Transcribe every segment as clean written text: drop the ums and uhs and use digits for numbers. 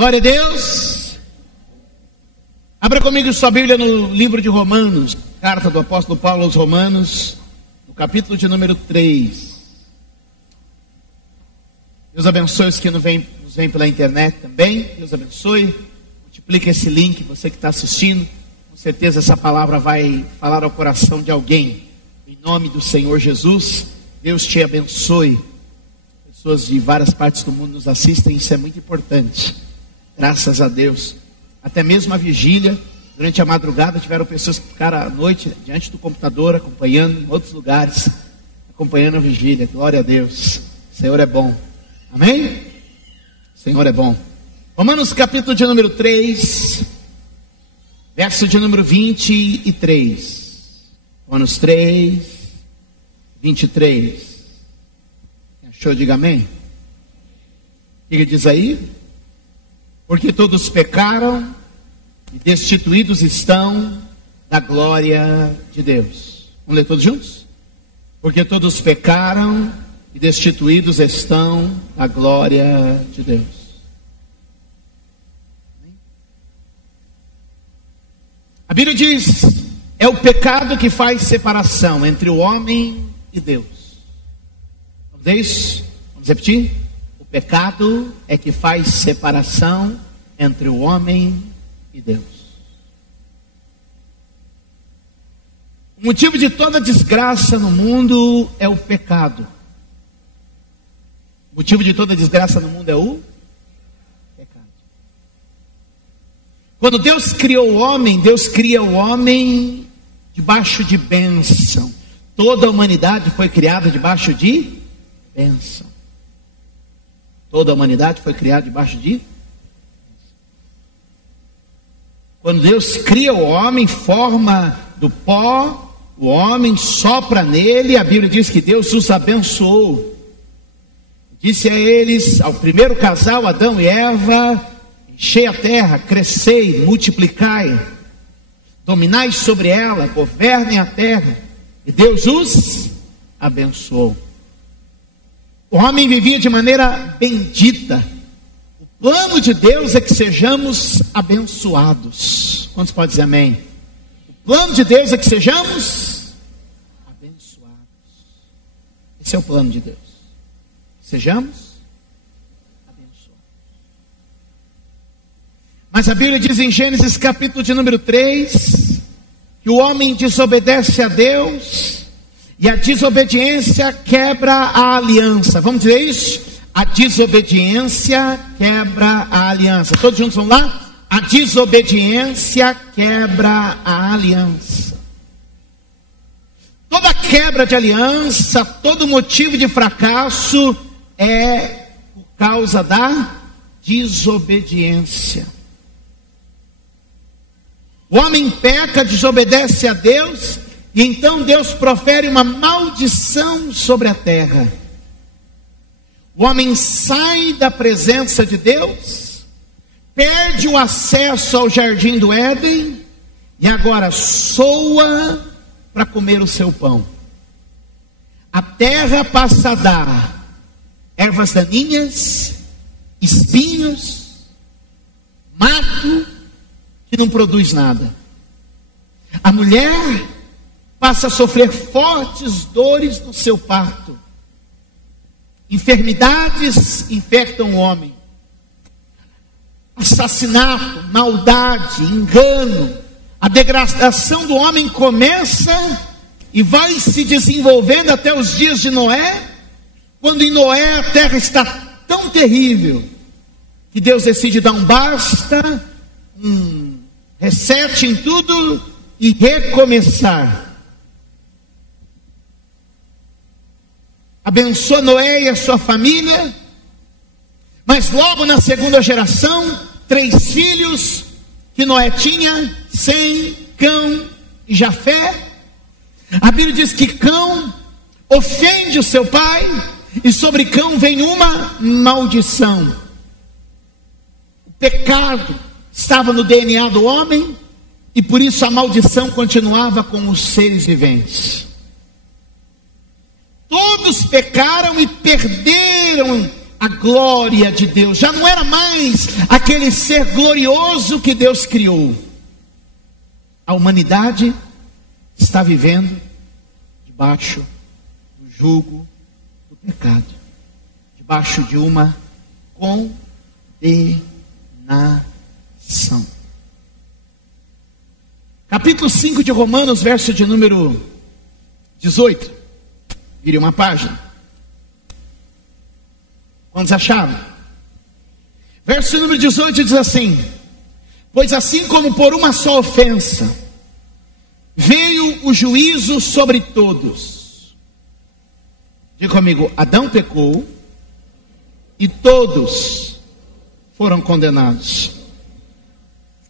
Glória a Deus. Abra comigo sua Bíblia no livro de Romanos, carta do apóstolo Paulo aos Romanos, no capítulo de número 3. Deus abençoe os que nos vêm pela internet também. Deus abençoe. Multiplique esse link, você que está assistindo. Com certeza essa palavra vai falar ao coração de alguém. Em nome do Senhor Jesus, Deus te abençoe. Pessoas de várias partes do mundo nos assistem, isso é muito importante. Graças a Deus. Até mesmo a vigília, durante a madrugada, tiveram pessoas que ficaram à noite diante do computador, acompanhando em outros lugares, acompanhando a vigília. Glória a Deus. O Senhor é bom. Amém? O Senhor é bom. Romanos capítulo de número 3, verso de número 23. Romanos 3, 23. Quem achou, diga amém. O que diz aí? Porque todos pecaram e destituídos estão da glória de Deus. Vamos ler todos juntos? Porque todos pecaram e destituídos estão da glória de Deus. A Bíblia diz, é o pecado que faz separação entre o homem e Deus. Vamos ver isso? Vamos repetir? O pecado é que faz separação entre o homem e Deus. O motivo de toda desgraça no mundo é o pecado. O motivo de toda desgraça no mundo é o pecado. Quando Deus criou o homem, Deus cria o homem debaixo de bênção. Toda a humanidade foi criada debaixo de bênção. Toda a humanidade foi criada debaixo de... Quando Deus cria o homem, forma do pó, o homem sopra nele, a Bíblia diz que Deus os abençoou. Disse a eles, ao primeiro casal, Adão e Eva, enchei a terra, crescei, multiplicai, dominai sobre ela, governem a terra. E Deus os abençoou. O homem vivia de maneira bendita. O plano de Deus é que sejamos abençoados. Quantos podem dizer amém? O plano de Deus é que sejamos abençoados. Esse é o plano de Deus. Sejamos abençoados. Mas a Bíblia diz em Gênesis capítulo de número 3, que o homem desobedece a Deus, e a desobediência quebra a aliança. Vamos dizer isso? A desobediência quebra a aliança. Todos juntos, vamos lá? A desobediência quebra a aliança. Toda quebra de aliança, todo motivo de fracasso é por causa da desobediência. O homem peca, desobedece a Deus, e então Deus profere uma maldição sobre a terra. O homem sai da presença de Deus, perde o acesso ao jardim do Éden, e agora soa para comer o seu pão. A terra passa a dar ervas daninhas, espinhos, mato, que não produz nada. A mulher passa a sofrer fortes dores no seu parto. Enfermidades infectam o homem. Assassinato, maldade, engano. A degradação do homem começa e vai se desenvolvendo até os dias de Noé. Quando em Noé a terra está tão terrível que Deus decide dar um basta, um reset em tudo e recomeçar. Abençoa Noé e a sua família, mas logo na segunda geração, 3 filhos que Noé tinha, Sem, Cão e Jafé. A Bíblia diz que Cão ofende o seu pai, e sobre Cão vem uma maldição. O pecado estava no DNA do homem, e por isso a maldição continuava com os seres viventes. Todos pecaram e perderam a glória de Deus, já não era mais aquele ser glorioso que Deus criou. A humanidade está vivendo debaixo do jugo do pecado, debaixo de uma condenação. Capítulo 5 de Romanos, verso de número 18. Vire uma página. Quantos acharam? Verso número 18 diz assim: pois assim como por uma só ofensa veio o juízo sobre todos. Diga comigo: Adão pecou e todos foram condenados.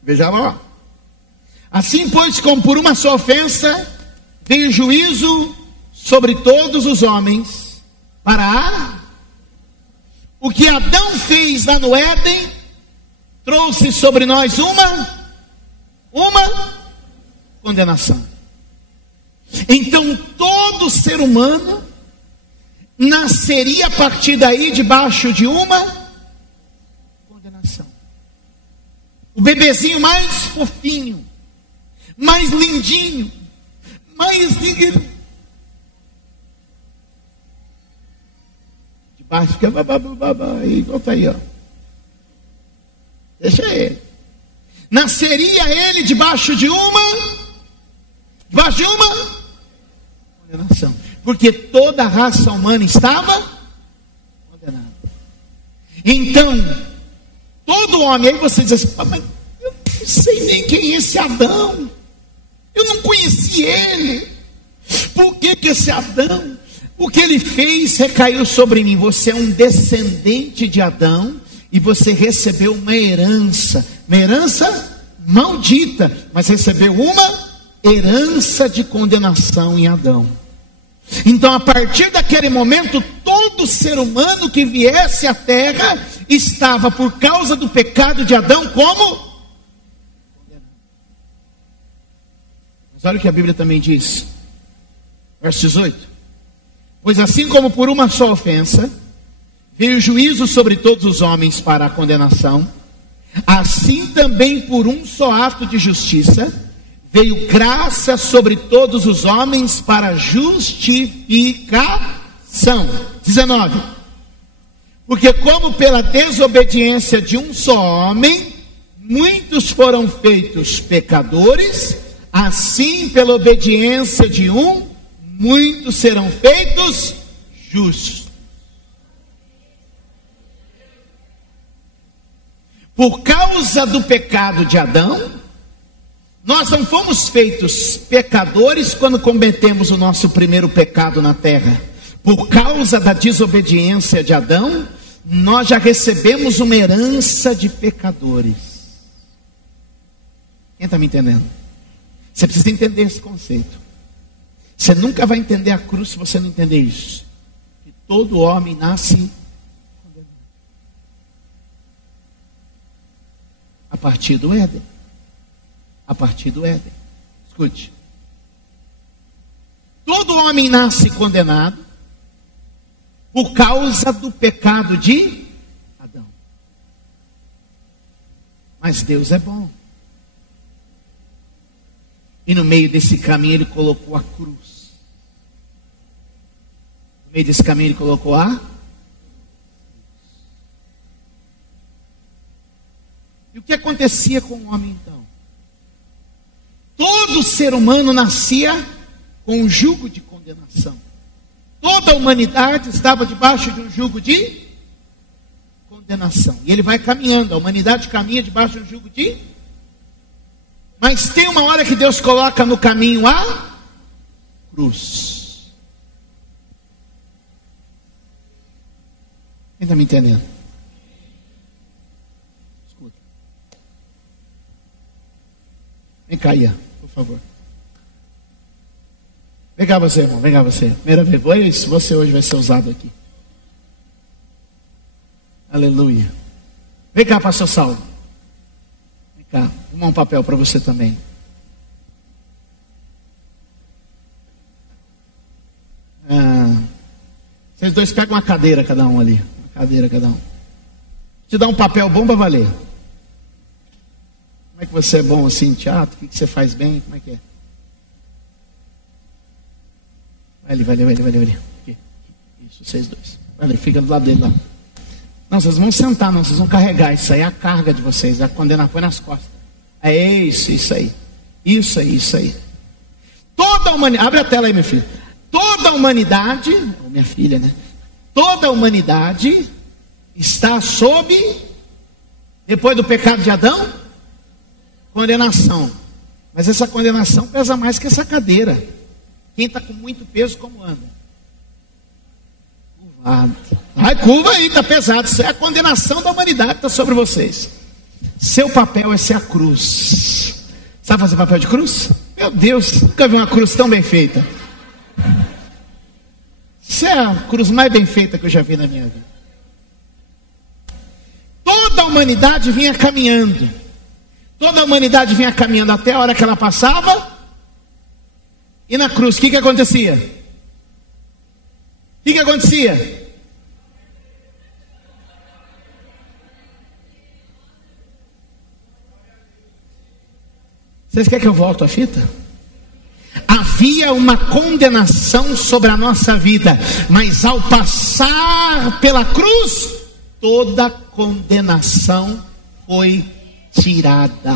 Veja lá. Assim, pois, como por uma só ofensa veio juízo sobre todos os homens, para o que Adão fez lá no Éden, trouxe sobre nós uma condenação. Então todo ser humano nasceria a partir daí debaixo de uma condenação. O bebezinho mais fofinho, mais lindinho, mais digno, debaixo fica igual tá aí, ó. Deixa ele. Nasceria ele debaixo de uma condenação, porque toda a raça humana estava condenada. Então, todo homem, aí você diz assim: mas eu não sei nem quem é esse Adão, eu não conheci ele, por que esse Adão, o que ele fez recaiu sobre mim? Você é um descendente de Adão, e você recebeu uma herança maldita, mas recebeu uma herança de condenação em Adão. Então, a partir daquele momento, todo ser humano que viesse à terra estava, por causa do pecado de Adão, como condenado. Mas olha o que a Bíblia também diz, verso 18: pois assim como por uma só ofensa veio juízo sobre todos os homens para a condenação, assim também por um só ato de justiça veio graça sobre todos os homens para a justificação. 19. Porque como pela desobediência de um só homem muitos foram feitos pecadores, assim pela obediência de um muitos serão feitos justos. Por causa do pecado de Adão, nós não fomos feitos pecadores quando cometemos o nosso primeiro pecado na terra. Por causa da desobediência de Adão, nós já recebemos uma herança de pecadores. Quem está me entendendo? Você precisa entender esse conceito. Você nunca vai entender a cruz se você não entender isso. Que todo homem nasce condenado. A partir do Éden. A partir do Éden. Escute. Todo homem nasce condenado por causa do pecado de Adão. Mas Deus é bom. E no meio desse caminho Ele colocou a cruz. No meio desse caminho Ele colocou a cruz. E o que acontecia com o homem então? Todo ser humano nascia com um jugo de condenação. Toda a humanidade estava debaixo de um jugo de condenação. E ele vai caminhando, a humanidade caminha debaixo de um jugo de... Mas tem uma hora que Deus coloca no caminho a cruz. Quem está me entendendo? Escuta. Vem cá, Ian, por favor. Vem cá você, irmão, vem cá você. Primeira vez, você hoje vai ser usado aqui. Aleluia. Vem cá, pastor Saulo. Vem cá, vou arrumar um papel para você também. Vocês dois pegam uma cadeira, cada um ali. Uma Cadeira cada um. Te dá um papel bom para valer. Como é que você é bom assim em teatro? O que você faz bem? Como é que é? Vai ali. Aqui. Isso, vocês dois. Vai ali, fica do lado dele lá. Não, vocês vão sentar, não, vocês vão carregar. Isso aí é a carga de vocês, a condenar, põe nas costas. É isso aí. Isso aí. Toda a humanidade, abre a tela aí, meu filho. Toda a humanidade, minha filha, né? Toda a humanidade está sob, depois do pecado de Adão, condenação. Mas essa condenação pesa mais que essa cadeira. Quem está com muito peso, como anda? Curvado. Ai, curva aí, está pesado. Isso é a condenação da humanidade que está sobre vocês. Seu papel é ser a cruz. Sabe fazer papel de cruz? Meu Deus, nunca vi uma cruz tão bem feita. Isso é a cruz mais bem feita que eu já vi na minha vida. Toda a humanidade vinha caminhando. Toda a humanidade vinha caminhando até a hora que ela passava. E na cruz, o que acontecia? O que acontecia? Vocês querem que eu volte a fita? Havia uma condenação sobre a nossa vida, mas ao passar pela cruz, toda condenação foi tirada.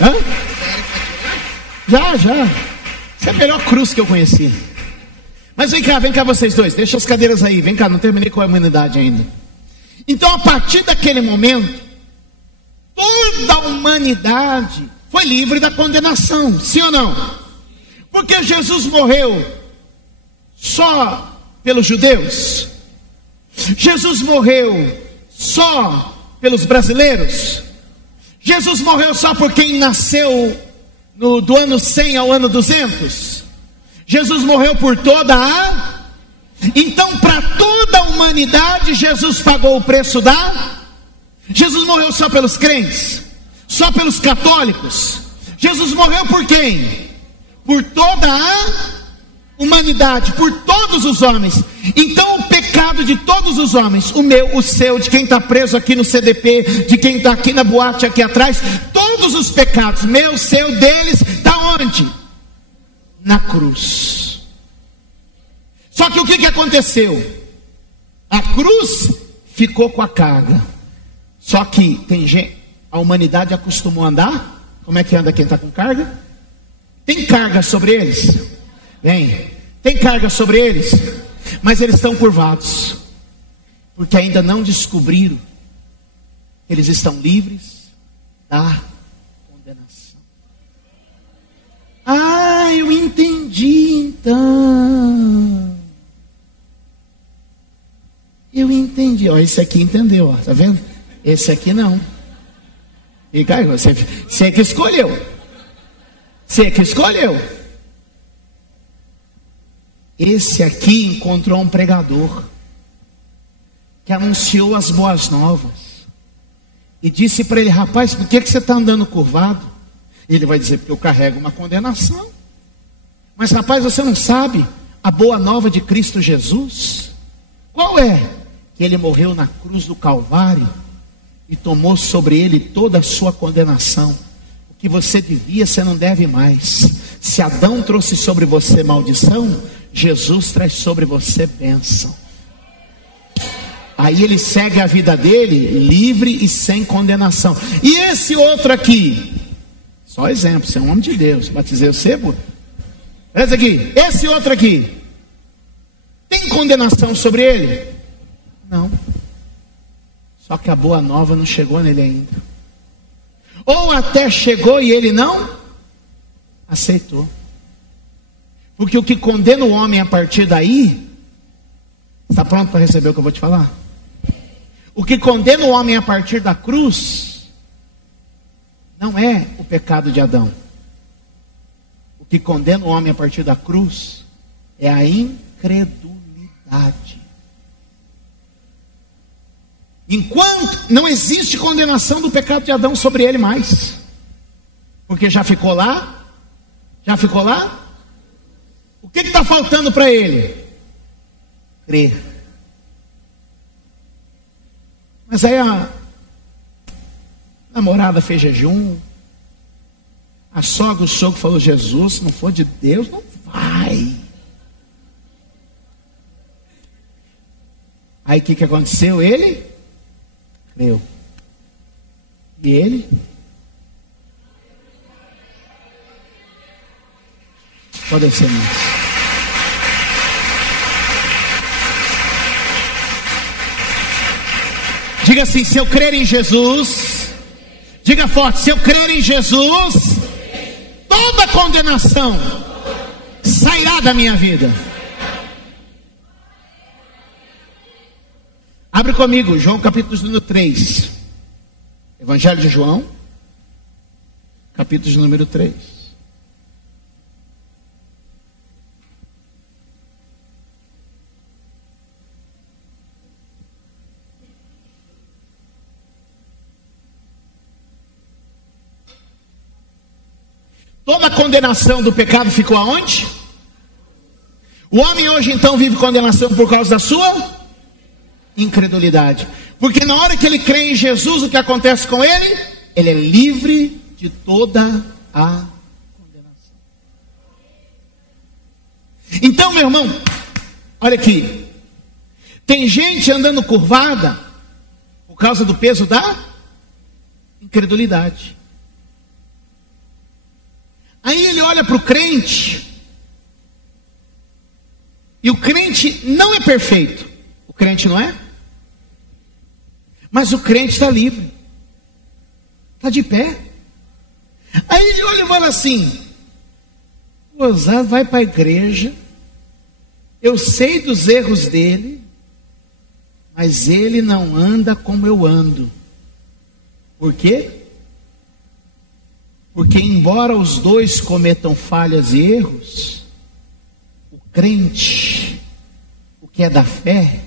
Hã? Já. Essa é a melhor cruz que eu conheci. Mas vem cá vocês dois, deixa as cadeiras aí, vem cá, não terminei com a humanidade ainda. Então a partir daquele momento, toda a humanidade foi livre da condenação, sim ou não? Porque Jesus morreu só pelos judeus? Jesus morreu só pelos brasileiros? Jesus morreu só por quem nasceu do ano 100 ao ano 200? Jesus morreu por toda a... Então, para toda a humanidade, Jesus pagou o preço da... Jesus morreu só pelos crentes? Só pelos católicos? Jesus morreu por quem? Por toda a humanidade, por todos os homens. Então o pecado de todos os homens, o meu, o seu, de quem está preso aqui no CDP, de quem está aqui na boate aqui atrás, todos os pecados, meu, seu, deles, está onde? Na cruz. Só que o que aconteceu? A cruz ficou com a carga. Só que tem gente, a humanidade acostumou a andar. Como é que anda quem está com carga? Tem carga sobre eles? Tem carga sobre eles? Mas eles estão curvados, porque ainda não descobriram que eles estão livres da condenação. Ah, eu entendi então. Eu entendi. Ó, esse aqui entendeu, ó, tá vendo? Esse aqui não. E cara, você que escolheu. Você que escolheu. Esse aqui encontrou um pregador que anunciou as boas novas e disse para ele: rapaz, por que você está andando curvado? Ele vai dizer: porque eu carrego uma condenação. Mas rapaz, você não sabe a boa nova de Cristo Jesus? Qual é? Que ele morreu na cruz do Calvário e tomou sobre ele toda a sua condenação. O que você devia, você não deve mais. Se Adão trouxe sobre você maldição, Jesus traz sobre você bênção. Aí ele segue a vida dele livre e sem condenação. E esse outro aqui, só exemplo, você é um homem de Deus, batizei o sebo. Esse outro aqui, tem condenação sobre ele? Não. Só que a boa nova não chegou nele ainda. Ou até chegou e ele não aceitou. Porque o que condena o homem a partir daí, está pronto para receber o que eu vou te falar? O que condena o homem a partir da cruz, não é o pecado de Adão. O que condena o homem a partir da cruz, é a incredulidade. Enquanto não existe condenação do pecado de Adão sobre ele mais, porque já ficou lá Já ficou lá? O que está faltando para ele? Crer. Mas aí a namorada fez jejum, a sogra, o sogro falou: Jesus, se não for de Deus, não vai. Aí o que aconteceu? Ele creu. E ele? Pode ser mais. Diga assim: se eu crer em Jesus, diga forte, se eu crer em Jesus, toda condenação sairá da minha vida. Abre comigo, João capítulo número 3. Evangelho de João, capítulo número 3. Toda a condenação do pecado ficou aonde? O homem hoje então vive condenação por causa da sua incredulidade. Porque na hora que ele crê em Jesus, o que acontece com ele? Ele é livre de toda a condenação. Então, meu irmão, olha aqui. Tem gente andando curvada por causa do peso da incredulidade. Aí ele olha para o crente, e o crente não é perfeito. O crente não é? Mas o crente está livre, está de pé. Aí ele olha e fala assim: Gozado vai para a igreja, eu sei dos erros dele, mas ele não anda como eu ando. Por quê? Porque embora os dois cometam falhas e erros, o crente, o que é da fé,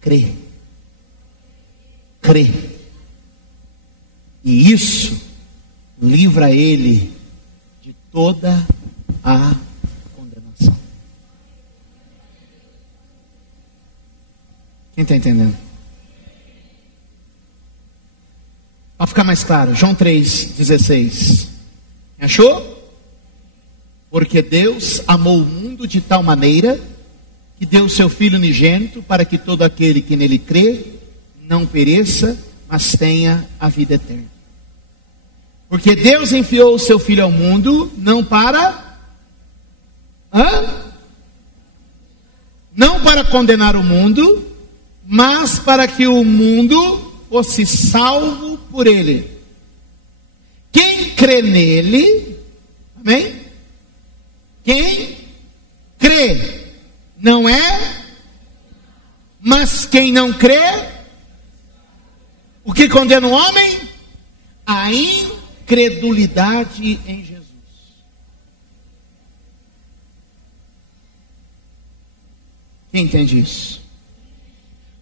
crê. E isso livra ele de toda a condenação. Quem está entendendo? Para ficar mais claro, João 3,16. Achou? Porque Deus amou o mundo de tal maneira que deu o seu Filho unigênito para que todo aquele que nele crê não pereça, mas tenha a vida eterna. Porque Deus enviou o seu Filho ao mundo não para não para condenar o mundo, mas para que o mundo fosse salvo por ele. Quem crê nele, amém? Quem crê, não é? Mas quem não crê, o que condena o homem? A incredulidade em Jesus. Quem entende isso?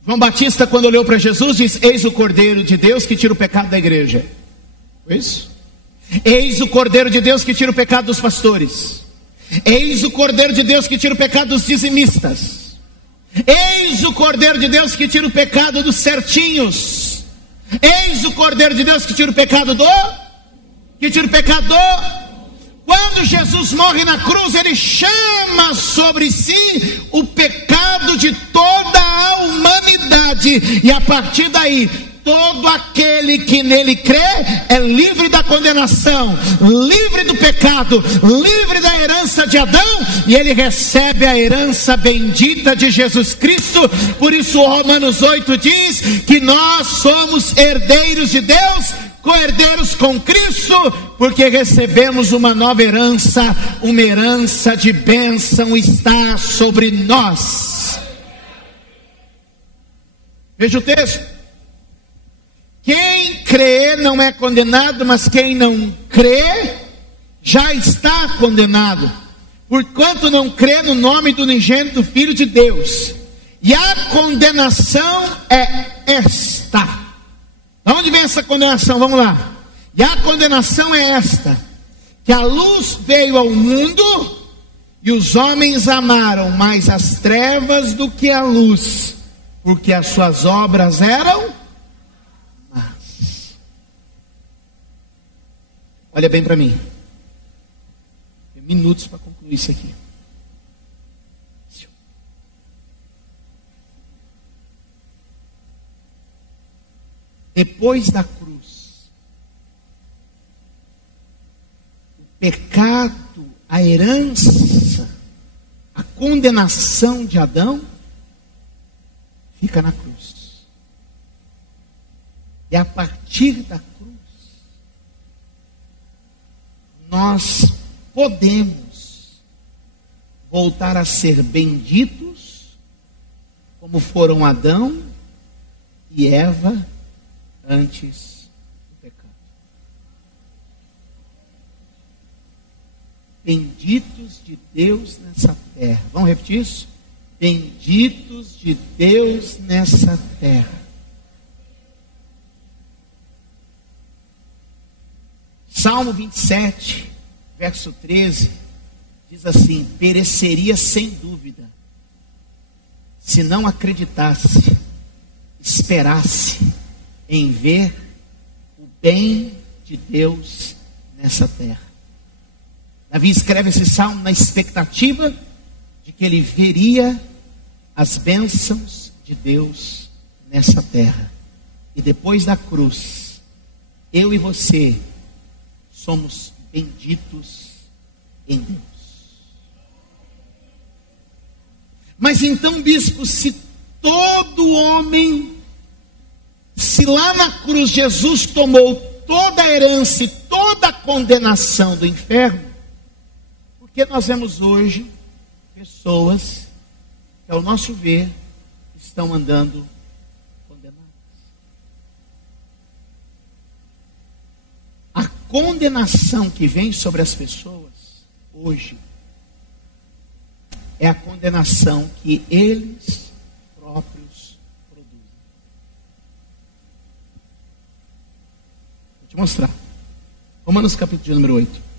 João Batista, quando olhou para Jesus, diz: eis o Cordeiro de Deus que tira o pecado da igreja. Foi isso? Eis o Cordeiro de Deus que tira o pecado dos pastores. Eis o Cordeiro de Deus que tira o pecado dos dizimistas. Eis o Cordeiro de Deus que tira o pecado dos certinhos. Eis o Cordeiro de Deus que tira o pecado do... Quando Jesus morre na cruz, ele chama sobre si o pecado de toda a humanidade. E a partir daí, todo aquele que nele crê é livre da condenação, livre do pecado, livre da herança de Adão, e ele recebe a herança bendita de Jesus Cristo. Por isso Romanos 8 diz que nós somos herdeiros de Deus, co-herdeiros com Cristo, porque recebemos uma nova herança, uma herança de bênção está sobre nós. Veja o texto. Quem crê não é condenado, mas quem não crê já está condenado, porquanto não crê no nome do unigênito Filho de Deus. E a condenação é esta. De onde vem essa condenação? Vamos lá. E a condenação é esta: que a luz veio ao mundo e os homens amaram mais as trevas do que a luz, porque as suas obras eram más. Olha bem para mim. Tem minutos para concluir isso aqui. Depois da cruz, o pecado, a herança, a condenação de Adão fica na cruz. E a partir da cruz, nós podemos voltar a ser benditos, como foram Adão e Eva antes do pecado. Benditos de Deus nessa terra. Vamos repetir isso? Benditos de Deus nessa terra. Salmo 27, verso 13, diz assim: pereceria sem dúvida, se não acreditasse, esperasse em ver o bem de Deus nessa terra. Davi escreve esse salmo na expectativa de que ele veria as bênçãos de Deus nessa terra. E depois da cruz, eu e você somos benditos em Deus. Mas então, bispo, se todo homem, se lá na cruz Jesus tomou toda a herança e toda a condenação do inferno, por que nós vemos hoje pessoas que, ao nosso ver, estão andando condenadas? A condenação que vem sobre as pessoas hoje é a condenação que eles próprios produzem. Vou te mostrar. Romanos capítulo de número 8.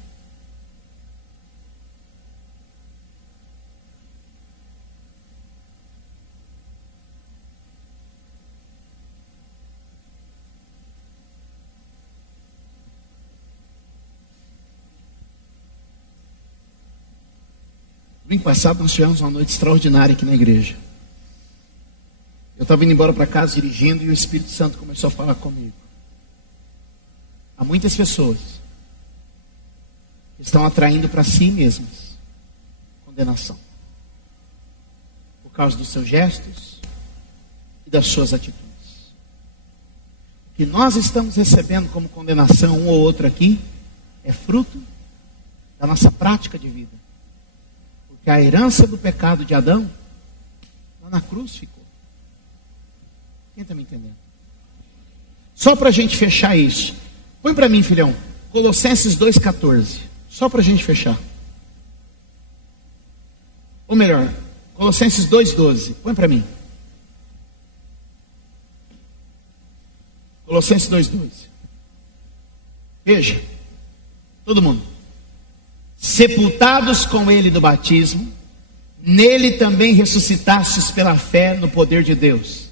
Domingo passado nós tivemos uma noite extraordinária aqui na igreja. Eu estava indo embora para casa dirigindo e o Espírito Santo começou a falar comigo. Há muitas pessoas que estão atraindo para si mesmas condenação por causa dos seus gestos e das suas atitudes. O que nós estamos recebendo como condenação, um ou outro aqui, é fruto da nossa prática de vida. Que a herança do pecado de Adão, lá na cruz ficou. Quem está me entendendo? Só para a gente fechar isso. Põe para mim, filhão, Colossenses 2,14. Só para a gente fechar. Ou melhor, Colossenses 2,12. Põe para mim. Colossenses 2,12. Veja, todo mundo. Sepultados com ele do batismo, nele também ressuscitastes pela fé no poder de Deus,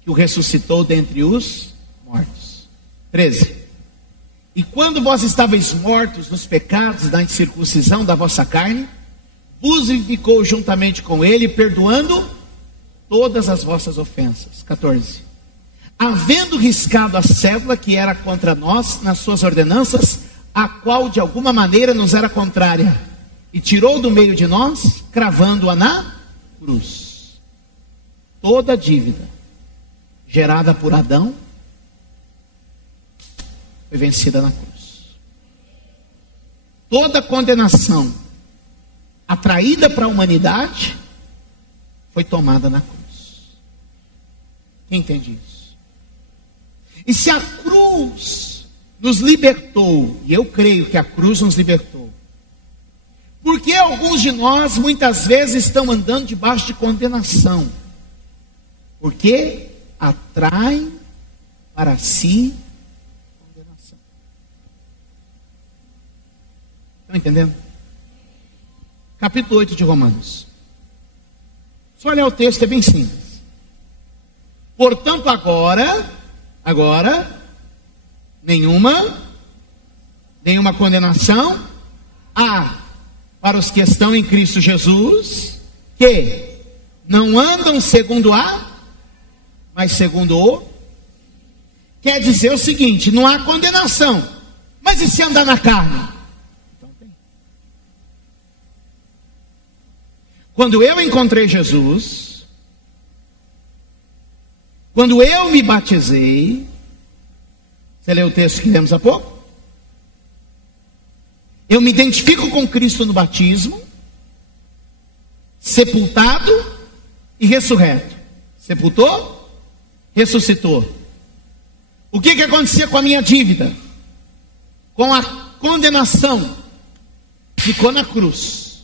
que o ressuscitou dentre os mortos. 13. E quando vós estáveis mortos nos pecados da incircuncisão da vossa carne, vos vivificou juntamente com ele, perdoando todas as vossas ofensas. 14. Havendo riscado a cédula que era contra nós nas suas ordenanças, a qual de alguma maneira nos era contrária, e tirou do meio de nós, cravando-a na cruz. Toda dívida gerada por Adão foi vencida na cruz. Toda condenação atraída para a humanidade foi tomada na cruz. Quem entende isso? E se a cruz nos libertou, e eu creio que a cruz nos libertou, porque alguns de nós muitas vezes estão andando debaixo de condenação, porque atraem para si condenação. Estão entendendo? Capítulo 8 de Romanos. Só olhar o texto, é bem simples. Portanto, agora, nenhuma condenação há para os que estão em Cristo Jesus, que não andam segundo mas segundo o. Quer dizer o seguinte: não há condenação, mas e se andar na carne? Então tem. Quando eu encontrei Jesus, quando eu me batizei, você leu o texto que lemos há pouco? Eu me identifico com Cristo no batismo, sepultado e ressurreto. Sepultou, ressuscitou. O que acontecia com a minha dívida? Com a condenação? Ficou na cruz.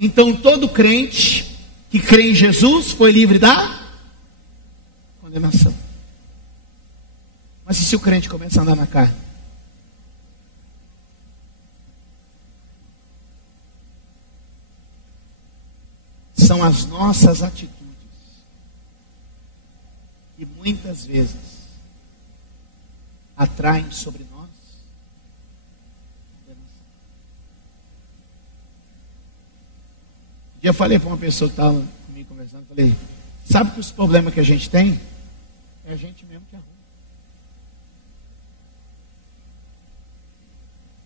Então todo crente que crê em Jesus foi livre da condenação. Mas e se o crente começa a andar na carne? São as nossas atitudes que muitas vezes atraem sobre nós condenação. Um dia eu falei para uma pessoa que estava comigo conversando, falei: sabe que os problemas que a gente tem é a gente mesmo que arruma.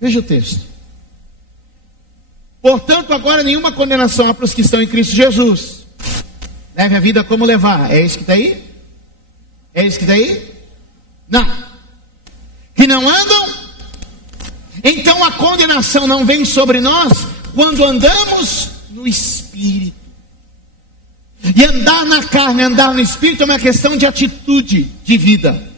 Veja o texto. Portanto, agora nenhuma condenação há para os que estão em Cristo Jesus. Leve a vida como levar. É isso que está aí? É isso que está aí? Não. Que não andam? Então a condenação não vem sobre nós quando andamos no Espírito. E andar na carne, andar no Espírito é uma questão de atitude de vida.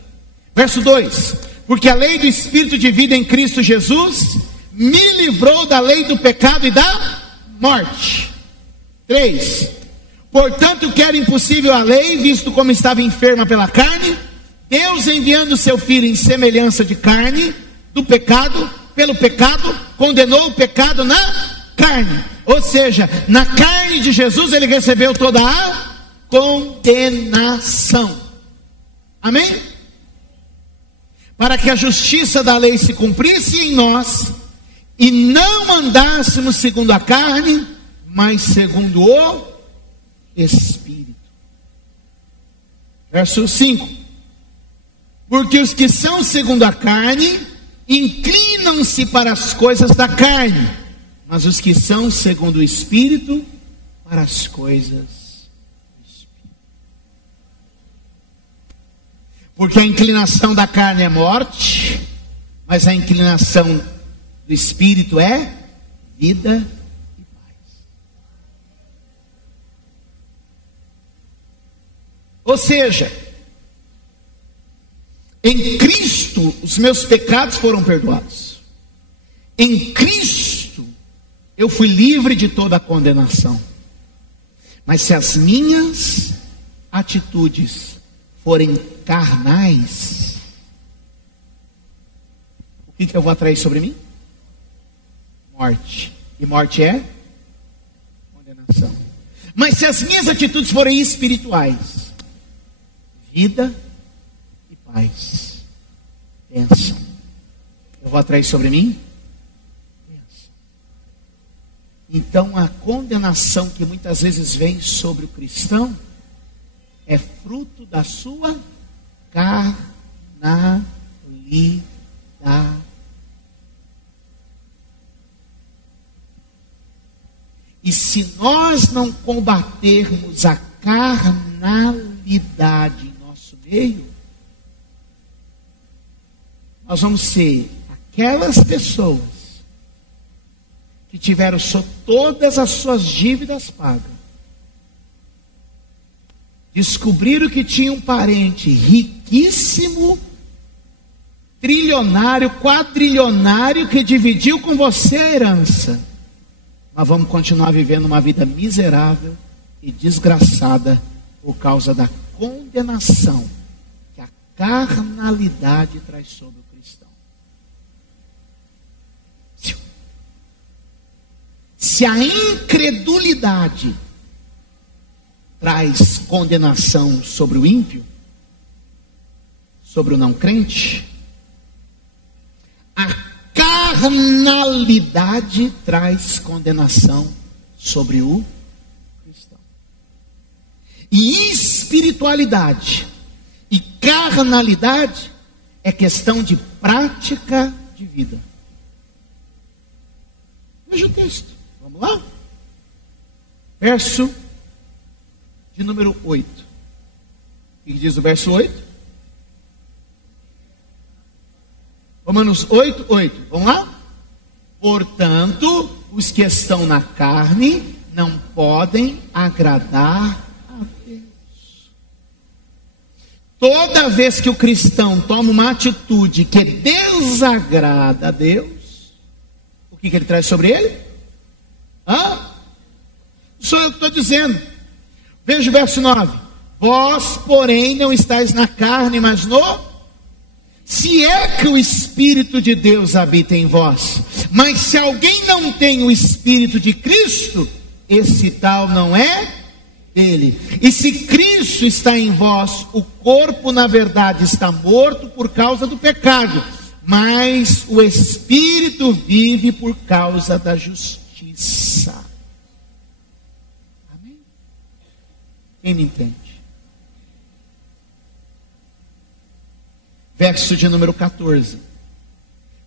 Verso 2: porque a lei do Espírito de vida em Cristo Jesus me livrou da lei do pecado e da morte. 3. Portanto, que era impossível a lei, visto como estava enferma pela carne, Deus, enviando seu Filho em semelhança de carne, do pecado, pelo pecado, condenou o pecado na carne. Ou seja, na carne de Jesus ele recebeu toda a condenação. Amém? Para que a justiça da lei se cumprisse em nós, e não andássemos segundo a carne, mas segundo o Espírito. Verso 5: porque os que são segundo a carne inclinam-se para as coisas da carne, mas os que são segundo o Espírito, para as coisas do Espírito. Porque a inclinação da carne é morte, mas a inclinação do Espírito é vida e paz. Ou seja, em Cristo os meus pecados foram perdoados. Em Cristo eu fui livre de toda a condenação. Mas se as minhas atitudes forem carnais, o que eu vou atrair sobre mim? Morte. E morte é condenação. Mas se as minhas atitudes forem espirituais, vida e paz, bênção. Eu vou atrair sobre mim? Bênção. Então a condenação que muitas vezes vem sobre o cristão é fruto da sua carnalidade. E se nós não combatermos a carnalidade em nosso meio, nós vamos ser aquelas pessoas que tiveram todas as suas dívidas pagas, descobriram que tinha um parente riquíssimo, trilionário, quadrilionário, que dividiu com você a herança. Mas vamos continuar vivendo uma vida miserável e desgraçada por causa da condenação que a carnalidade traz sobre o cristão. Se a incredulidade traz condenação sobre o ímpio, sobre o não crente, a carnalidade traz condenação sobre o cristão. E espiritualidade e carnalidade é questão de prática de vida. Veja o texto, vamos lá? Verso de número 8. O que diz o verso 8? Romanos 8, 8. Vamos lá? Portanto, os que estão na carne não podem agradar a Deus. Toda vez que o cristão toma uma atitude que desagrada a Deus, o que ele traz sobre ele? Sou eu que estou dizendo. Veja o verso 9. Vós, porém, não estáis na carne, mas no... Se é que o Espírito de Deus habita em vós. Mas se alguém não tem o Espírito de Cristo, esse tal não é dele. E se Cristo está em vós, o corpo na verdade está morto por causa do pecado, mas o Espírito vive por causa da justiça. Amém? Quem me entende? Verso de número 14.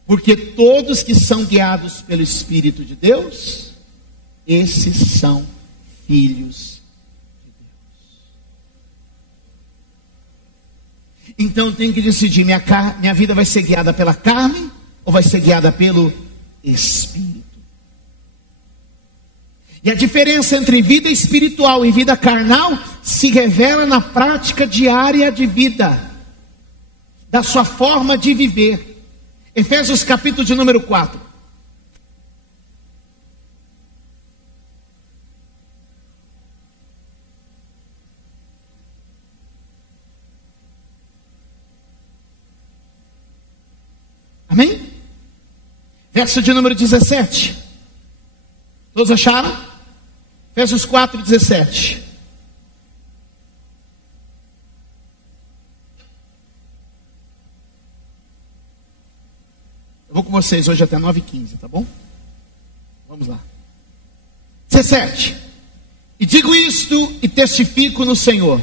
Porque todos que são guiados pelo Espírito de Deus, esses são filhos de Deus. Então eu tenho que decidir, minha vida vai ser guiada pela carne ou vai ser guiada pelo Espírito? E a diferença entre vida espiritual e vida carnal se revela na prática diária de vida, da sua forma de viver. Efésios capítulo de número 4. Amém? Verso de número 17. Todos acharam? Efésios 4, 17. Eu vou com vocês hoje até 9h15, tá bom? Vamos lá. 17. E digo isto e testifico no Senhor,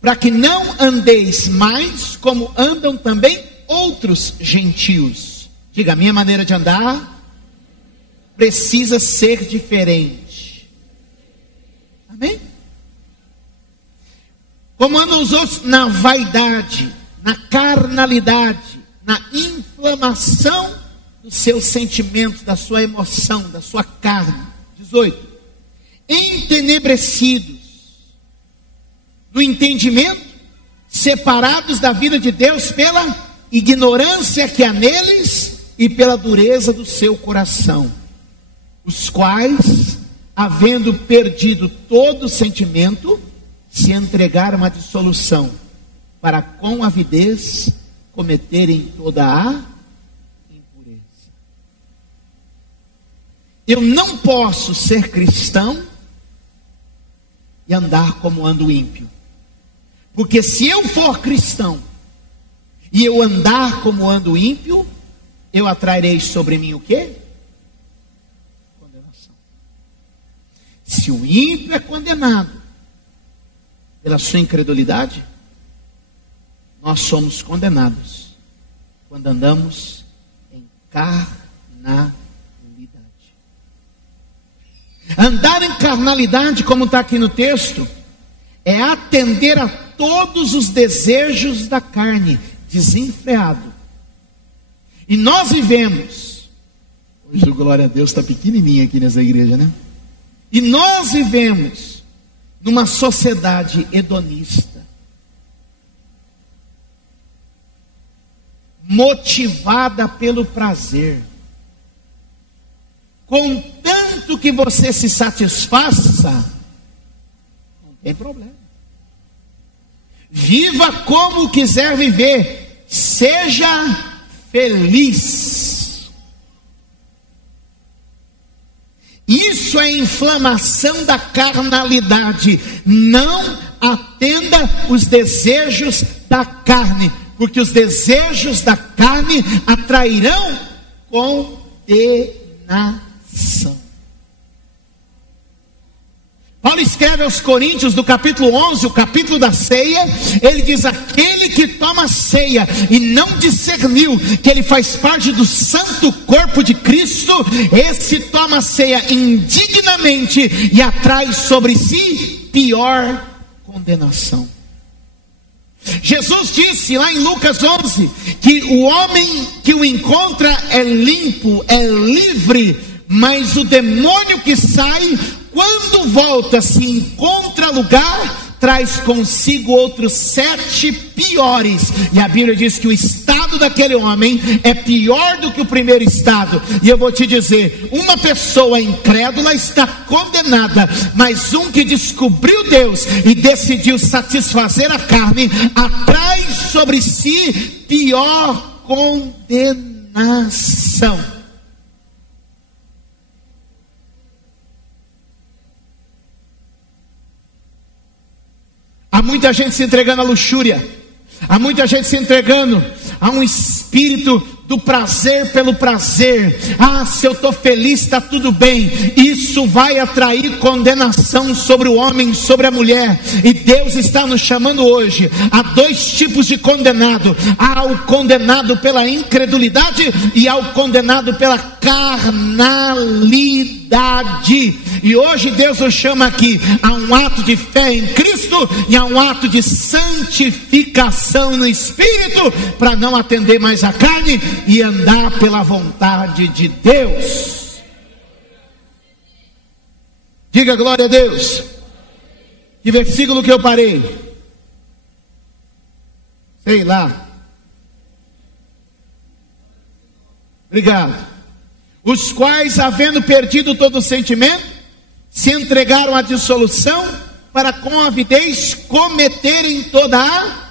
para que não andeis mais como andam também outros gentios. Diga, a minha maneira de andar precisa ser diferente. Amém? Como andam os outros na vaidade, na carnalidade, na inflamação dos seus sentimentos, da sua emoção, da sua carne. 18. Entenebrecidos no entendimento, separados da vida de Deus pela ignorância que há neles e pela dureza do seu coração, os quais, havendo perdido todo sentimento, se entregaram à dissolução, para com avidez cometerem toda a impureza. Eu não posso ser cristão e andar como anda o ímpio. Porque se eu for cristão e eu andar como anda o ímpio, eu atrairei sobre mim o quê? Condenação. Se o ímpio é condenado pela sua incredulidade, nós somos condenados quando andamos em carnalidade. Andar em carnalidade, como está aqui no texto, é atender a todos os desejos da carne, desenfreado. E nós vivemos, hoje glória a Deus está pequenininha aqui nessa igreja, né? E nós vivemos numa sociedade hedonista, motivada pelo prazer. Contanto que você se satisfaça, não tem problema. Viva como quiser viver, seja feliz. Isso é inflamação da carnalidade. Não atenda os desejos da carne, porque os desejos da carne atrairão condenação. Paulo escreve aos Coríntios, do capítulo 11, o capítulo da ceia. Ele diz: aquele que toma ceia e não discerniu que ele faz parte do santo corpo de Cristo, esse toma ceia indignamente e atrai sobre si pior condenação. Jesus disse lá em Lucas 11, que o homem que o encontra é limpo, é livre, mas o demônio que sai, quando volta, se encontra lugar, traz consigo outros 7 piores. E a Bíblia diz que o estado daquele homem é pior do que o primeiro estado. E eu vou te dizer, uma pessoa incrédula está condenada, mas um que descobriu Deus e decidiu satisfazer a carne, atrai sobre si pior condenação. Há muita gente se entregando à luxúria, há muita gente se entregando a um espírito do prazer pelo prazer. Se eu estou feliz, está tudo bem. Isso vai atrair condenação sobre o homem, sobre a mulher. E Deus está nos chamando hoje a 2 tipos de condenado: há o condenado pela incredulidade e há o condenado pela carnalidade. E hoje Deus nos chama aqui a um ato de fé em Cristo e a um ato de santificação no Espírito, para não atender mais a carne e andar pela vontade de Deus. Diga glória a Deus. Que versículo que eu parei? Sei lá. Obrigado. Os quais, havendo perdido todo o sentimento, se entregaram à dissolução, para com avidez cometerem toda a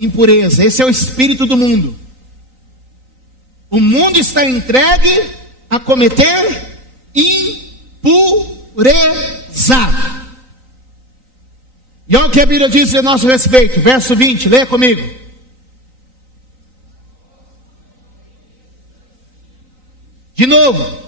impureza. Esse é o espírito do mundo. O mundo está entregue a cometer impureza. E olha o que a Bíblia diz a nosso respeito, verso 20, leia comigo. De novo.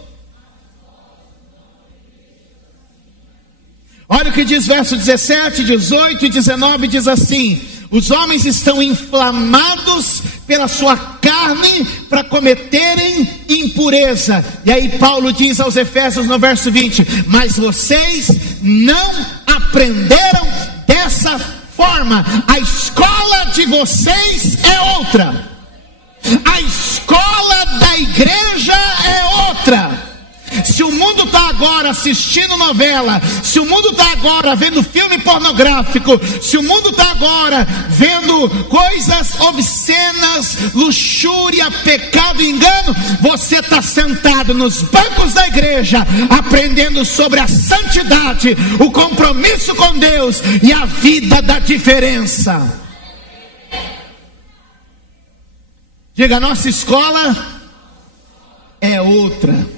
Olha o que diz verso 17, 18 e 19, diz assim: os homens estão inflamados pela sua carne para cometerem impureza. E aí Paulo diz aos Efésios no verso 20: mas vocês não aprenderam dessa forma. A escola de vocês é outra. A escola da igreja é outra. Se o mundo está agora assistindo novela, se o mundo está agora vendo filme pornográfico, se o mundo está agora vendo coisas obscenas, luxúria, pecado e engano, você está sentado nos bancos da igreja, aprendendo sobre a santidade, o compromisso com Deus e a vida da diferença. Diga: a nossa escola é outra.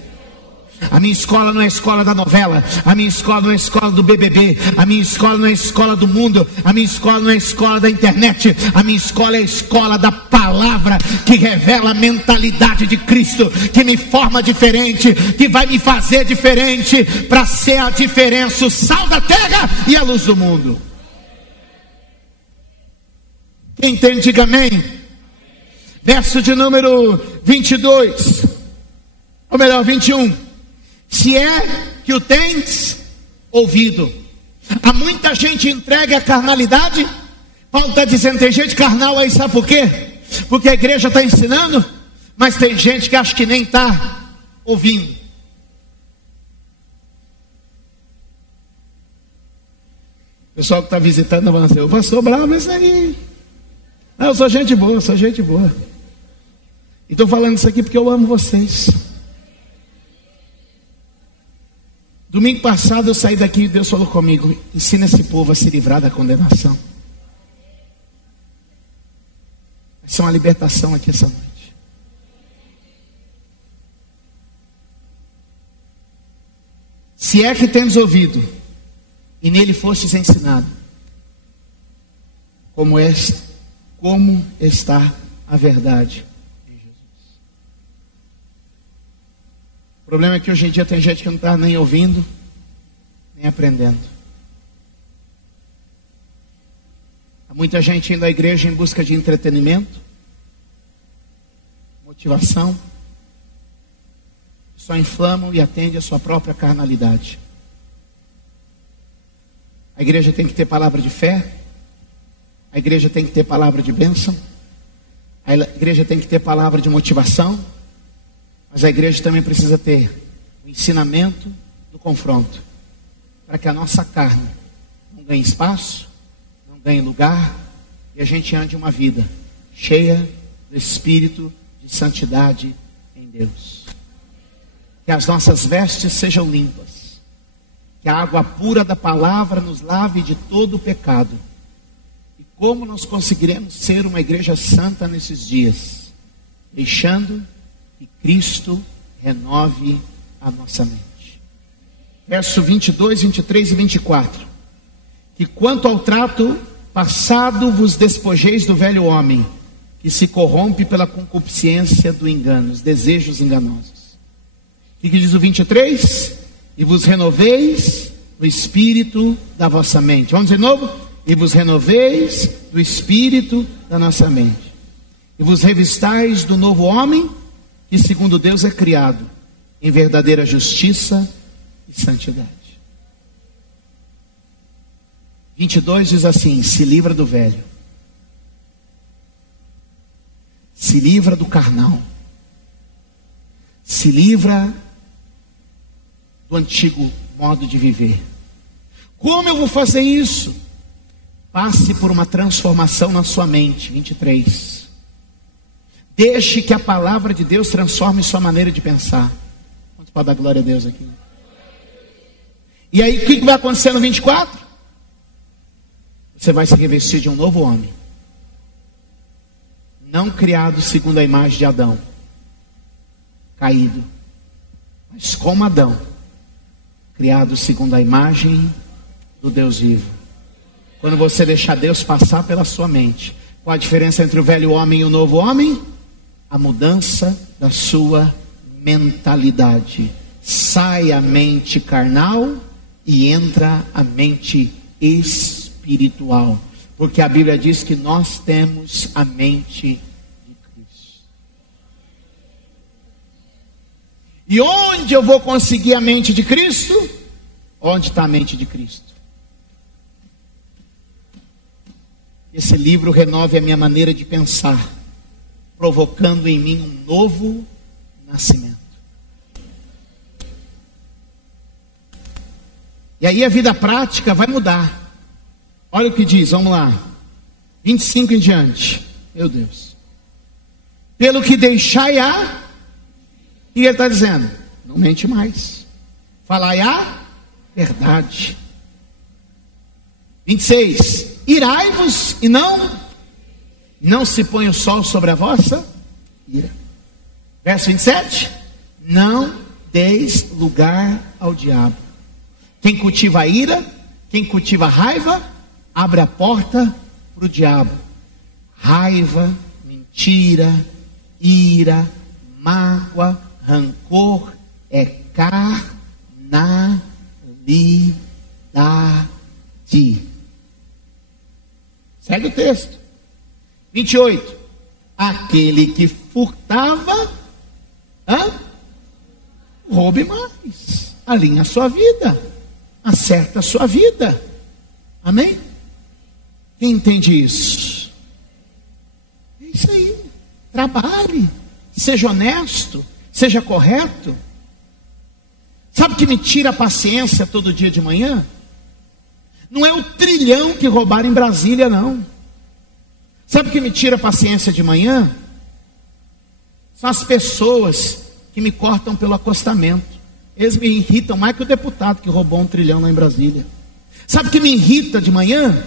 A minha escola não é a escola da novela. A minha escola não é a escola do BBB. A minha escola não é a escola do mundo. A minha escola não é a escola da internet. A minha escola é a escola da palavra, que revela a mentalidade de Cristo, que me forma diferente, que vai me fazer diferente, para ser a diferença, o sal da terra e a luz do mundo. Quem entende, diga amém. Verso de número 22, ou melhor, 21. Se é que o tens ouvido. Há muita gente entregue à carnalidade. Paulo está dizendo: tem gente carnal aí, sabe por quê? Porque a igreja está ensinando, mas tem gente que acha que nem está ouvindo. O pessoal que está visitando vai dizer: o pastor bravo esse aí. Não, eu sou gente boa, eu sou gente boa. E estou falando isso aqui porque eu amo vocês. Domingo passado eu saí daqui e Deus falou comigo: ensina esse povo a se livrar da condenação. Vai ser uma libertação aqui essa noite. Se é que tendes ouvido, e nele fostes ensinado, como está a verdade em Jesus. O problema é que hoje em dia tem gente que não está nem ouvindo, nem aprendendo. Há muita gente indo à igreja em busca de entretenimento, motivação, só inflamam e atendem a sua própria carnalidade. A igreja tem que ter palavra de fé, a igreja tem que ter palavra de bênção, a igreja tem que ter palavra de motivação, mas a igreja também precisa ter o ensinamento do confronto, para que a nossa carne não ganhe espaço, não ganhe lugar, e a gente ande uma vida cheia do Espírito de santidade em Deus. Que as nossas vestes sejam limpas, que a água pura da palavra nos lave de todo o pecado. E como nós conseguiremos ser uma igreja santa nesses dias? Deixando que Cristo renove a nossa mente. Verso 22, 23 e 24. Que quanto ao trato passado vos despojeis do velho homem, que se corrompe pela concupiscência do engano, os desejos enganosos. O que diz o 23? E vos renoveis do espírito da vossa mente. Vamos de novo? E vos renoveis do espírito da nossa mente. E vos revistais do novo homem, que segundo Deus é criado, em verdadeira justiça e santidade. 22 diz assim: se livra do velho. Se livra do carnal. Se livra do antigo modo de viver. Como eu vou fazer isso? Passe por uma transformação na sua mente. 23. Deixe que a palavra de Deus transforme sua maneira de pensar. Quantos pode dar glória a Deus aqui? E aí o que vai acontecer no 24? Você vai se revestir de um novo homem, não criado segundo a imagem de Adão, caído, mas como Adão, criado segundo a imagem do Deus vivo. Quando você deixar Deus passar pela sua mente, qual a diferença entre o velho homem e o novo homem? A mudança da sua mentalidade. Sai a mente carnal e entra a mente espiritual, porque a Bíblia diz que nós temos a mente de Cristo. E onde eu vou conseguir a mente de Cristo? Onde está a mente de Cristo? Esse livro renove a minha maneira de pensar, provocando em mim um novo nascimento. E aí a vida prática vai mudar. Olha o que diz, vamos lá. 25 em diante. Meu Deus. Pelo que deixai a... E ele está dizendo, não mente mais. Falai a verdade. 26. Irai-vos e não se põe o sol sobre a vossa ira. Verso 27. Não deis lugar ao diabo. Quem cultiva a ira, quem cultiva a raiva, abre a porta para o diabo. Raiva, mentira, ira, mágoa, rancor é carnalidade. Segue o texto. 28. Aquele que furtava, roube mais. Alinha a sua vida. Acerta a sua vida. Amém? Quem entende isso? É isso aí. Trabalhe. Seja honesto. Seja correto. Sabe o que me tira a paciência todo dia de manhã? Não é o trilhão que roubaram em Brasília, não. Sabe o que me tira a paciência de manhã? São as pessoas que me cortam pelo acostamento. Eles me irritam mais que o deputado que roubou 1 trilhão lá em Brasília. Sabe o que me irrita de manhã?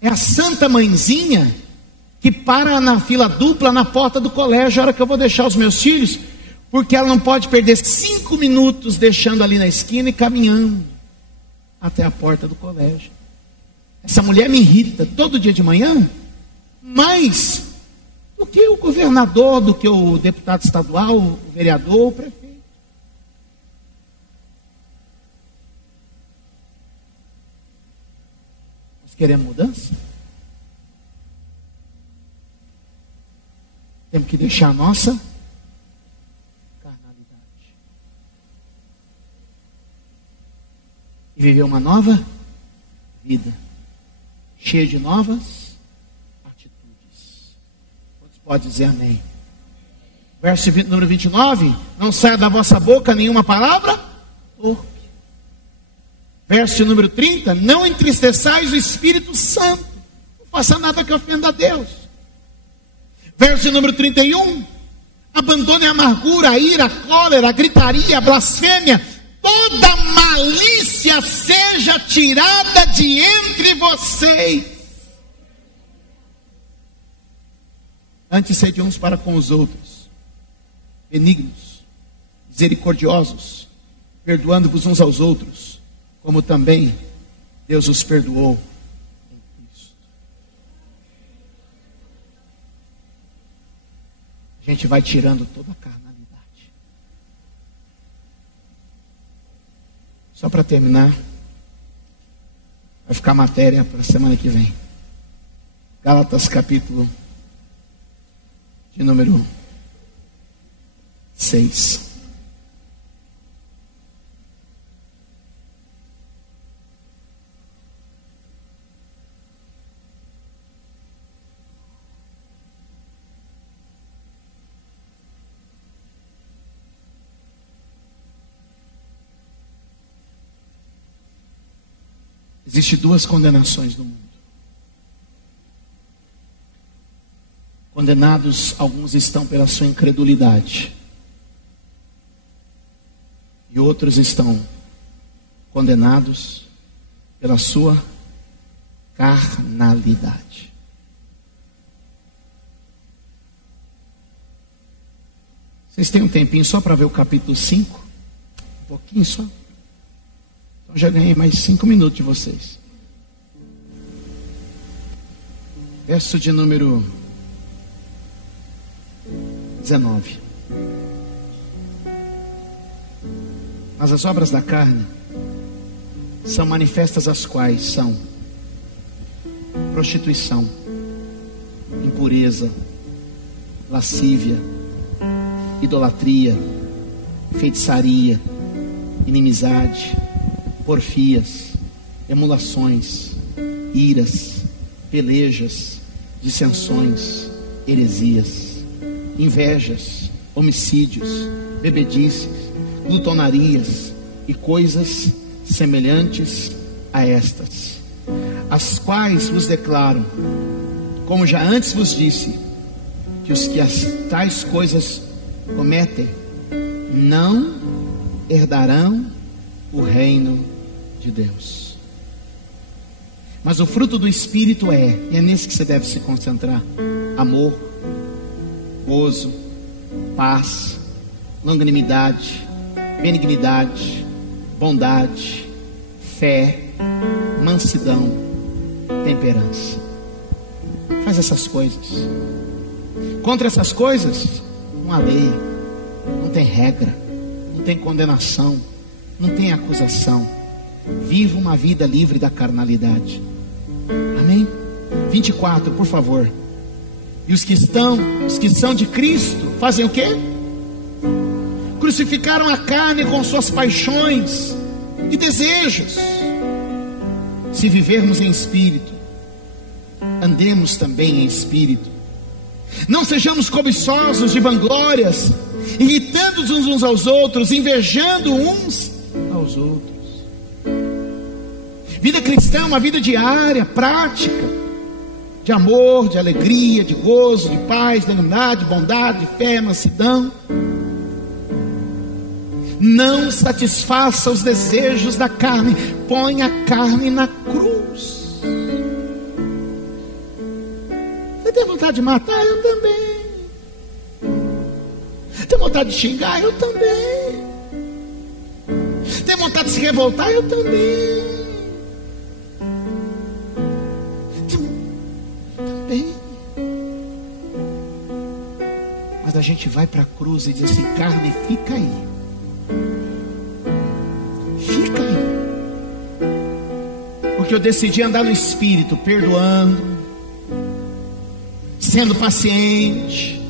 É a santa mãezinha que para na fila dupla na porta do colégio, a hora que eu vou deixar os meus filhos, Porque ela não pode perder 5 minutos deixando ali na esquina e caminhando até a porta do colégio. Essa mulher me irrita todo dia de manhã, mais do que o governador, do que o deputado estadual, o vereador, o prefeito. Nós queremos mudança? Temos que deixar a nossa carnalidade e viver uma nova vida, cheia de novas atitudes. Quantos pode dizer amém? Verso número 29, não saia da vossa boca nenhuma palavra torpe. Verso número 30, não entristeçais o Espírito Santo, não faça nada que ofenda a Deus. Verso número 31, abandone a amargura, a ira, a cólera, a gritaria, a blasfêmia, toda malícia seja tirada de entre vocês. Antes sede uns para com os outros, benignos, misericordiosos, perdoando-vos uns aos outros, como também Deus os perdoou em Cristo. A gente vai tirando toda a carnalidade. Só para terminar, vai ficar matéria para a semana que vem. Gálatas capítulo de número 6. Existem 2 condenações no mundo. Condenados, alguns estão pela sua incredulidade. E outros estão condenados pela sua carnalidade. Vocês têm um tempinho só para ver o capítulo 5? Um pouquinho só. Então já ganhei mais 5 minutos de vocês. Verso de número 19. Mas as obras da carne são manifestas, as quais são prostituição, impureza, lascívia, idolatria, feitiçaria, inimizade, porfias, emulações, iras, pelejas, dissensões, heresias, invejas, homicídios, bebedices, glutonarias e coisas semelhantes a estas, as quais vos declaro, como já antes vos disse, que os que as tais coisas cometem não herdarão o reino de Deus. Mas o fruto do Espírito e é nesse que você deve se concentrar: amor, gozo, paz, longanimidade, benignidade, bondade, fé, mansidão, temperança. Faz essas coisas. Contra essas coisas não há lei, não tem regra, não tem condenação, não tem acusação. Viva uma vida livre da carnalidade. Amém? 24, por favor. E os que são de Cristo, fazem o quê? Crucificaram a carne com suas paixões e desejos. Se vivermos em espírito, andemos também em espírito. Não sejamos cobiçosos de vanglórias, irritando-nos uns aos outros, invejando uns aos outros. Vida cristã é uma vida diária, prática, de amor, de alegria, de gozo, de paz, de unidade, de bondade, de fé, mansidão. Não satisfaça os desejos da carne, põe a carne na cruz. Você tem vontade de matar? Eu também. Tem vontade de xingar? Eu também. Tem vontade de se revoltar? Eu também. Também. Mas a gente vai para a cruz e diz assim: carne, fica aí. Fica aí. Porque eu decidi andar no Espírito, perdoando, sendo paciente,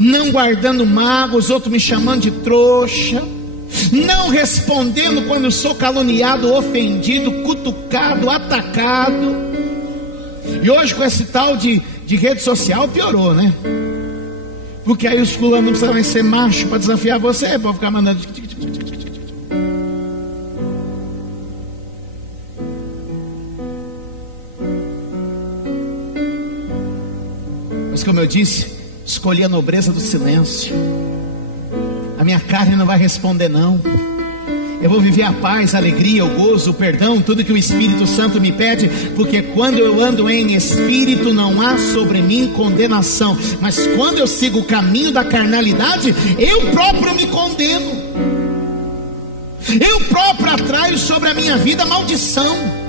não guardando mágoas, outros me chamando de trouxa, não respondendo quando eu sou caluniado, ofendido, cutucado, atacado. E hoje com esse tal de rede social piorou, né? Porque aí os fulanos não precisam mais ser macho para desafiar você, para ficar mandando. Mas como eu disse, escolhi a nobreza do silêncio. A minha carne não vai responder não. Eu vou viver a paz, a alegria, o gozo, o perdão, tudo que o Espírito Santo me pede, porque quando eu ando em Espírito não há sobre mim condenação. Mas quando eu sigo o caminho da carnalidade, eu próprio me condeno. Eu próprio atraio sobre a minha vida maldição.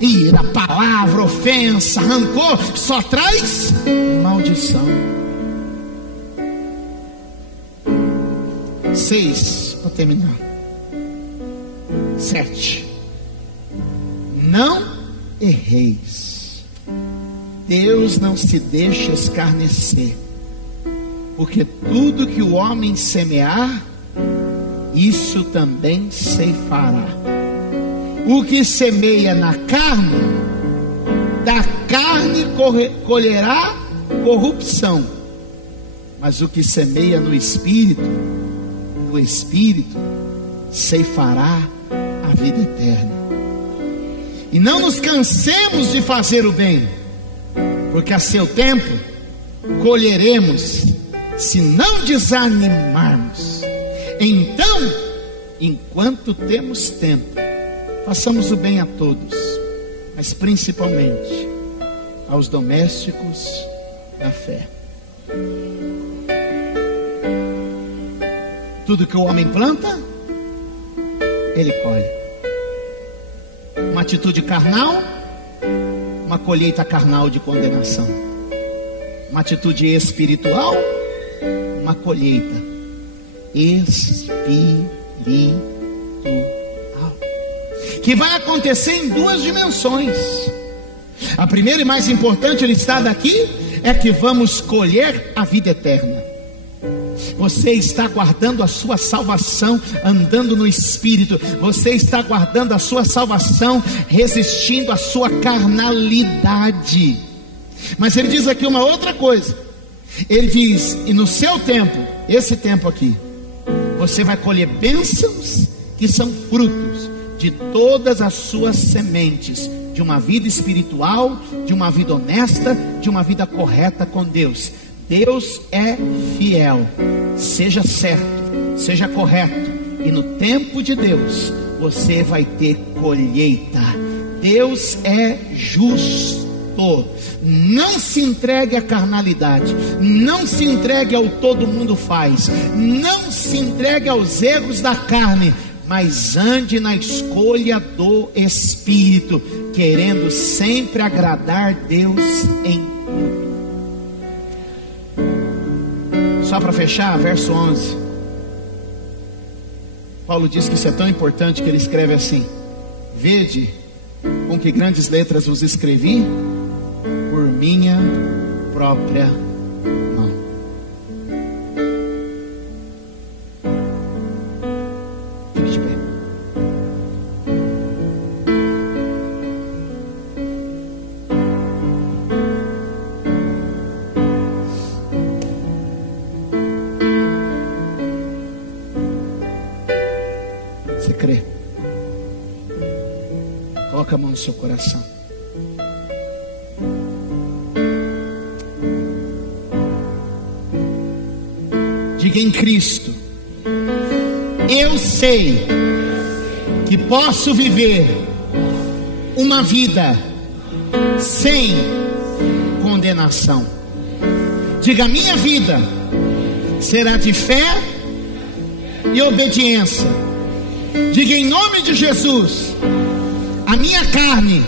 Ira, palavra, ofensa, rancor, só traz maldição. 6, para terminar. 7. Não erreis. Deus não se deixa escarnecer, porque tudo que o homem semear, isso também ceifará. O que semeia na carne, da carne colherá corrupção. Mas o que semeia no Espírito, do Espírito ceifará a vida eterna. E não nos cansemos de fazer o bem, porque a seu tempo colheremos, se não desanimarmos. Então, enquanto temos tempo, façamos o bem a todos, mas principalmente aos domésticos da fé. Tudo que o homem planta, ele colhe. Uma atitude carnal, uma colheita carnal de condenação. Uma atitude espiritual, uma colheita espiritual, que vai acontecer em 2 dimensões. A primeira e mais importante listada aqui é que vamos colher a vida eterna. Você está guardando a sua salvação andando no Espírito. Você está guardando a sua salvação resistindo à sua carnalidade. Mas ele diz aqui uma outra coisa. Ele diz: e no seu tempo, esse tempo aqui, você vai colher bênçãos que são frutos de todas as suas sementes, de uma vida espiritual, de uma vida honesta, de uma vida correta com Deus. Deus é fiel. Seja certo, seja correto, e no tempo de Deus você vai ter colheita. Deus é justo. Não se entregue à carnalidade, não se entregue ao todo mundo faz, não se entregue aos erros da carne, mas ande na escolha do Espírito, querendo sempre agradar Deus em tudo. Só para fechar, verso 11. Paulo diz que isso é tão importante que ele escreve assim: vede com que grandes letras vos escrevi por minha própria mão. Fique de pé. Você crê? Coloca a mão no seu coração. Diga: em Cristo eu sei que posso viver uma vida sem condenação. Diga: minha vida será de fé e obediência. Diga em nome de Jesus: a minha carne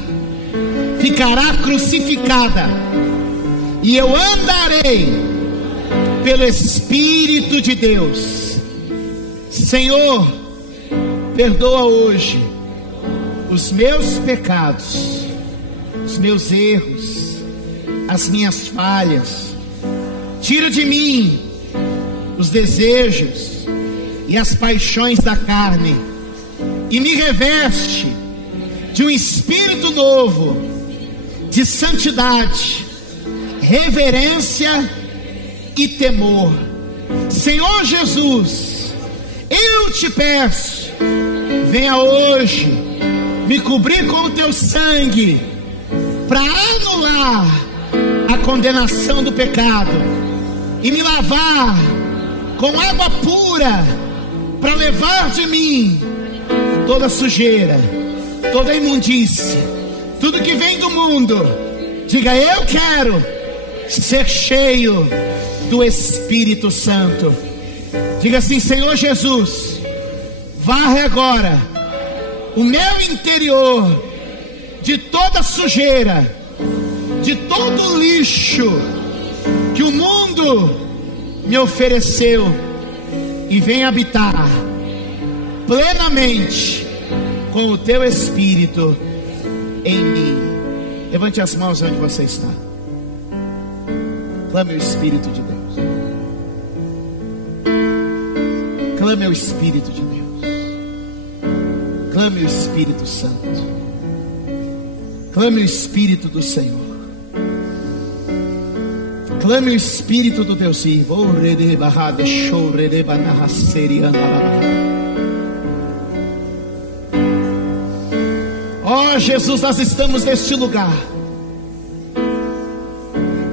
ficará crucificada e eu andarei pelo Espírito de Deus. Senhor, perdoa hoje os meus pecados, os meus erros, as minhas falhas. Tira de mim os desejos e as paixões da carne e me reveste de um espírito novo, de santidade, reverência e temor. Senhor Jesus, eu te peço, venha hoje me cobrir com o teu sangue, para anular a condenação do pecado e me lavar com água pura, para levar de mim toda sujeira, toda imundícia, tudo que vem do mundo. Diga: eu quero ser cheio do Espírito Santo. Diga assim: Senhor Jesus, varre agora o meu interior de toda sujeira, de todo lixo que o mundo me ofereceu, e vem habitar plenamente com o teu Espírito em mim. Levante as mãos onde você está. Clame o Espírito de Deus. Clame o Espírito de Deus. Clame o Espírito Santo. Clame o Espírito do Senhor. Clame o Espírito do Deus vivo. Oh Jesus, nós estamos neste lugar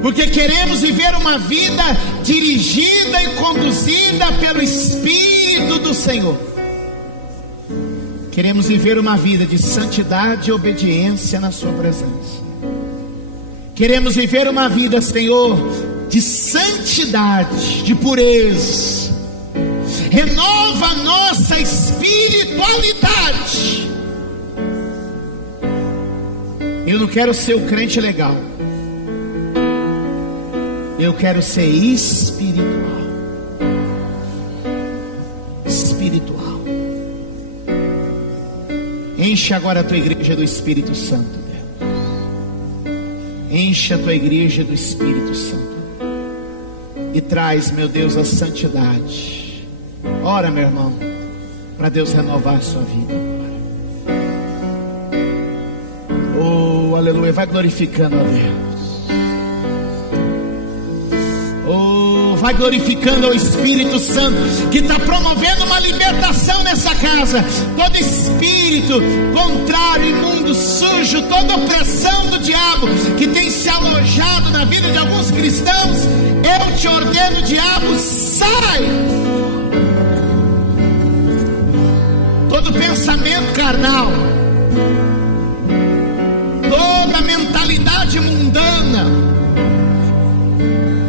porque queremos viver uma vida dirigida e conduzida pelo Espírito do Senhor. Queremos viver uma vida de santidade e obediência na sua presença. Queremos viver uma vida, Senhor, de santidade, de pureza. Renova a nossa espiritualidade. Eu não quero ser o crente legal. Eu quero ser espiritual. Espiritual. Enche agora a tua igreja do Espírito Santo, Deus. Enche a tua igreja do Espírito Santo. E traz, meu Deus, a santidade. Ora, meu irmão, para Deus renovar a sua vida agora. Oh, aleluia. Vai glorificando a Deus. Vai glorificando o Espírito Santo, que está promovendo uma libertação nessa casa. Todo espírito contrário, imundo, sujo, toda opressão do diabo que tem se alojado na vida de alguns cristãos, eu te ordeno, diabo, sai. Todo pensamento carnal, toda mentalidade mundana,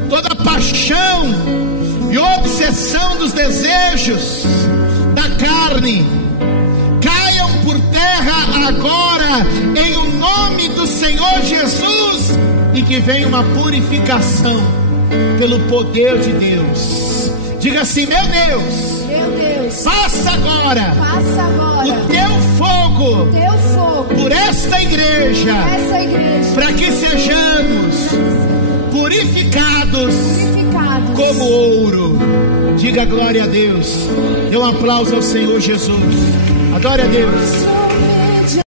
toda paixão e obsessão dos desejos da carne, caiam por terra agora, em o nome do Senhor Jesus, e que venha uma purificação pelo poder de Deus. Diga assim: meu Deus, faça agora o teu fogo por esta igreja, para que sejamos purificados como ouro. Diga glória a Deus. Dê um aplauso ao Senhor Jesus. Adore a Deus.